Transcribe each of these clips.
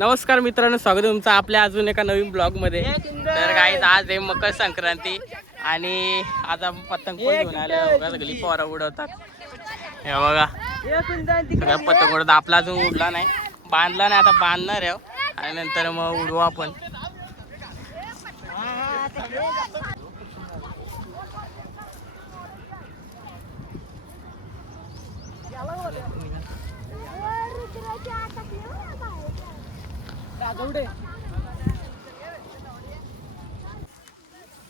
नमस्कार मित्रांनो, स्वागत आहे तुमचं आपल्या अजून एका नवीन ब्लॉग मध्ये. तर गाईज आज आहे मकर संक्रांती आणि आज आपण पतंग पण घेऊन आले बघा. सगळी पोरं उडवतात हे बघा. सगळ्या पतंग उडवतात. आपला अजून उडला नाही, बांधला नाही, आता बांधणार आहे आणि नंतर मग उडवू आपण.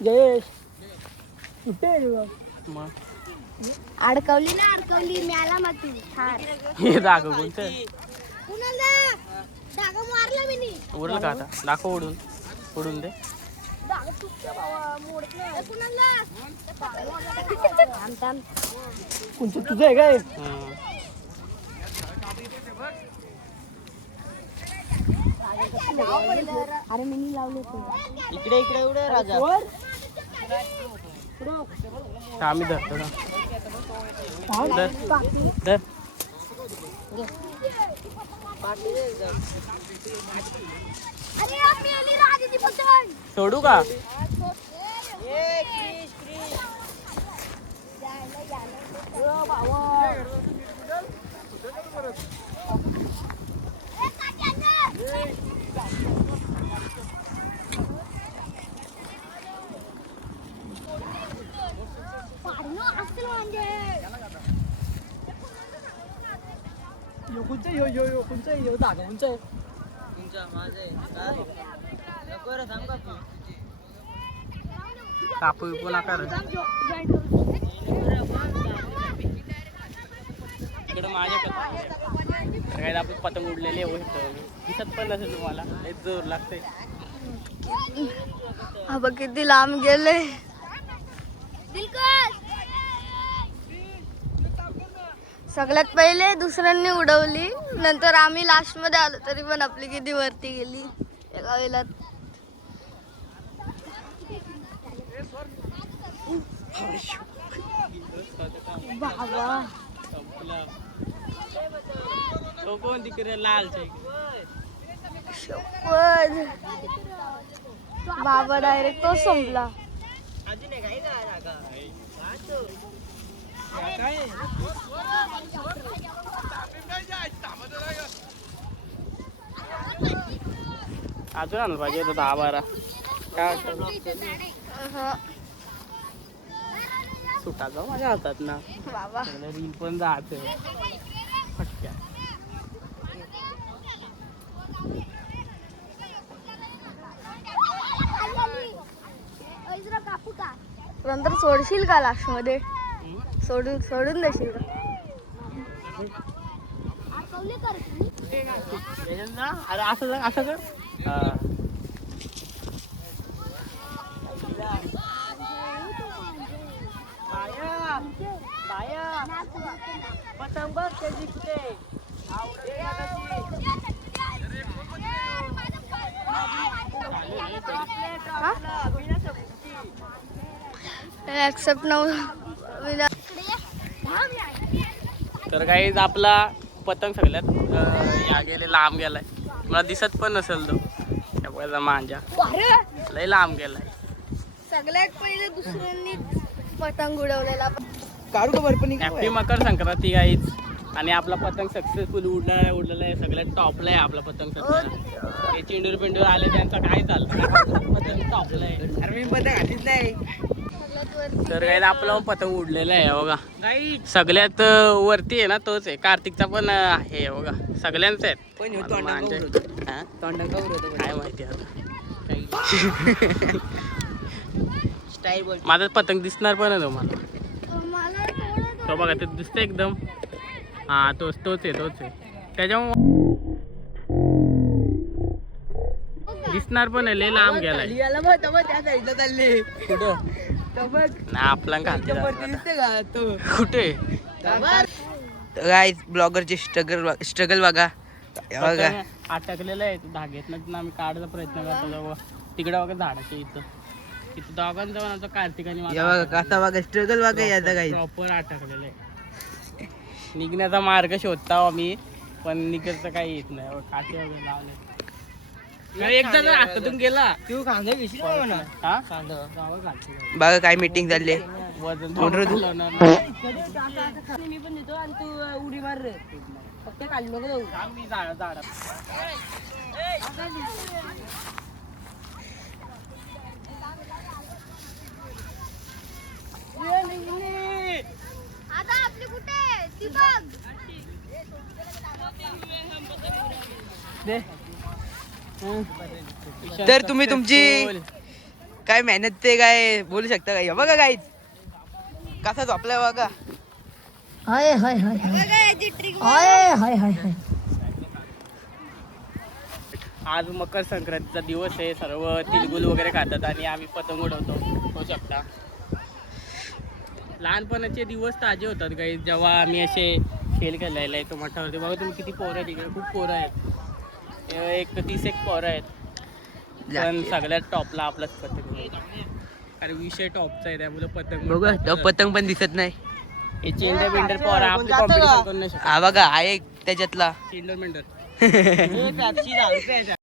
जयेश अडकवली ना अडकवली म्याला मग तू हे दाखव कोणतं कुणाला धागा मारला मी नी उडलं का? आता दाखव उडून. उडून दे. धागा तुटला बाबा मोडला कुणाला थांब कोणतं तुझं आहे काय? अरे मी लावले इकडे इकडे उडे राजा. आम्ही धरतो ना. धर धर. अरे आम्ही आली राजाची पतंग सोडू का? कापू विकू नका रे. इकडे माझ्या आपण पतंग उडलेले दिसत पण नसेल तुम्हाला. लय जोर लागते. हा बघ किती लांब गेले. सगळ्यात पहिले दुसऱ्यांनी उडवली, नंतर आम्ही लास्ट मध्ये आलो तरी पण आपली किती वरती गेली एका वेळेला. बाबा तो कोण तिकडे लाल शपथ बाबा डायरेक्ट तो संपला. अजून आणलं पाहिजे 10-12. काय सुटा जाऊ माझ्या हातात ना बाबा. रील पण जाते फटक्या. नंतर सोडशील का लास्ट मध्ये? सोडून देशील का? अरे असं कर. पतंग बघ त्याची कुठे ऍक्सेप्ट तर काही आपला पतंग सगळ्यात या गेले लांब गेलाय. मला दिसत पण नसेल तो. त्या मांजा लय लांब गेलाय. सगळ्यात पहिले दुसऱ्यांनी पतंग उडवलेला. काढू का बरं? Happy Makar Sankranti guys. आणि आपला पतंग सक्सेसफुल उडलेला आहे. सगळ्यात टॉपला आहे आपला पतंग सध्या. हे चिंडूर पिंडूर आले त्यांचं काय चाललं. पतंग टॉपला आहे. अरे मी पतंग घातलीच नाही. तर काय आपला पतंग उडलेला आहे बघा. सगळ्यात वरती आहे ना तोच आहे. कार्तिकचा पण आहे बघा. सगळ्यांच आहेत. काय माहिती आता. माझा पतंग दिसणार पण आहे तुम्हाला. तो बघा ते दिसतंय एकदम. हा तोच आहे. त्याच्यामुळे दिसणार पण आहे. लय लांब गेलाय. कुठं ना आपला कुठे गाईज ब्लॉगरचे स्ट्रगल बघा. अटकलेलं आहे धागेत ना. आम्ही काढायचा प्रयत्न करतो. तिकडे बघा झाडाच्या इथं दोघांचा पण आमचा कार्तिक आणि स्ट्रगल बघा याचा काही प्रॉपर अटकलेलं आहे. निघण्याचा मार्ग शोधता आम्ही पण निघायचं काही येत नाही. काठी वगैरे लावले एकदा जर हातातून गेला तू कांदा घेशील का म्हणा? हा बघा काय मीटिंग झाली वजन थोडं तू. हलवणार मी पण देतो आणि तू उडी मार रे फक्त खाली नको जाऊ. नाही. मी झाडा आता आपली कुठे ती बघ. तर तुम्ही तुमची काय मेहनत ते काय बोलू शकता काय बघा काय कसा झोपलाय बघा. हाय हाय हाय बघा याची ट्रिक. हाय हाय हाय हाय. आज मकर संक्रांतीचा दिवस आहे. सर्व तिलगुल वगैरे खातात आणि आम्ही पतंग उडवतो. होऊ शकता लहानपणाचे दिवस ताजे होतात काही जेव्हा आम्ही असे खेळ खेळायला येतो मठावरती. बघा तुम्ही किती पोरं आहेत इकडे. खूप पोरं आहेत. एक 30 पोरं आहेत. पण सगळ्यात टॉपला आपलाच पतंग आहे. कारण विषय टॉपचा आहे त्यामुळे पतंग बघा तो पतंग पण दिसत नाही. हे चेंडर बिंडर पोरं आपली कॉम्पिटिशन करू नाही शकत. हा बघा आहे त्याच्यातला चेंडर बिंडर हे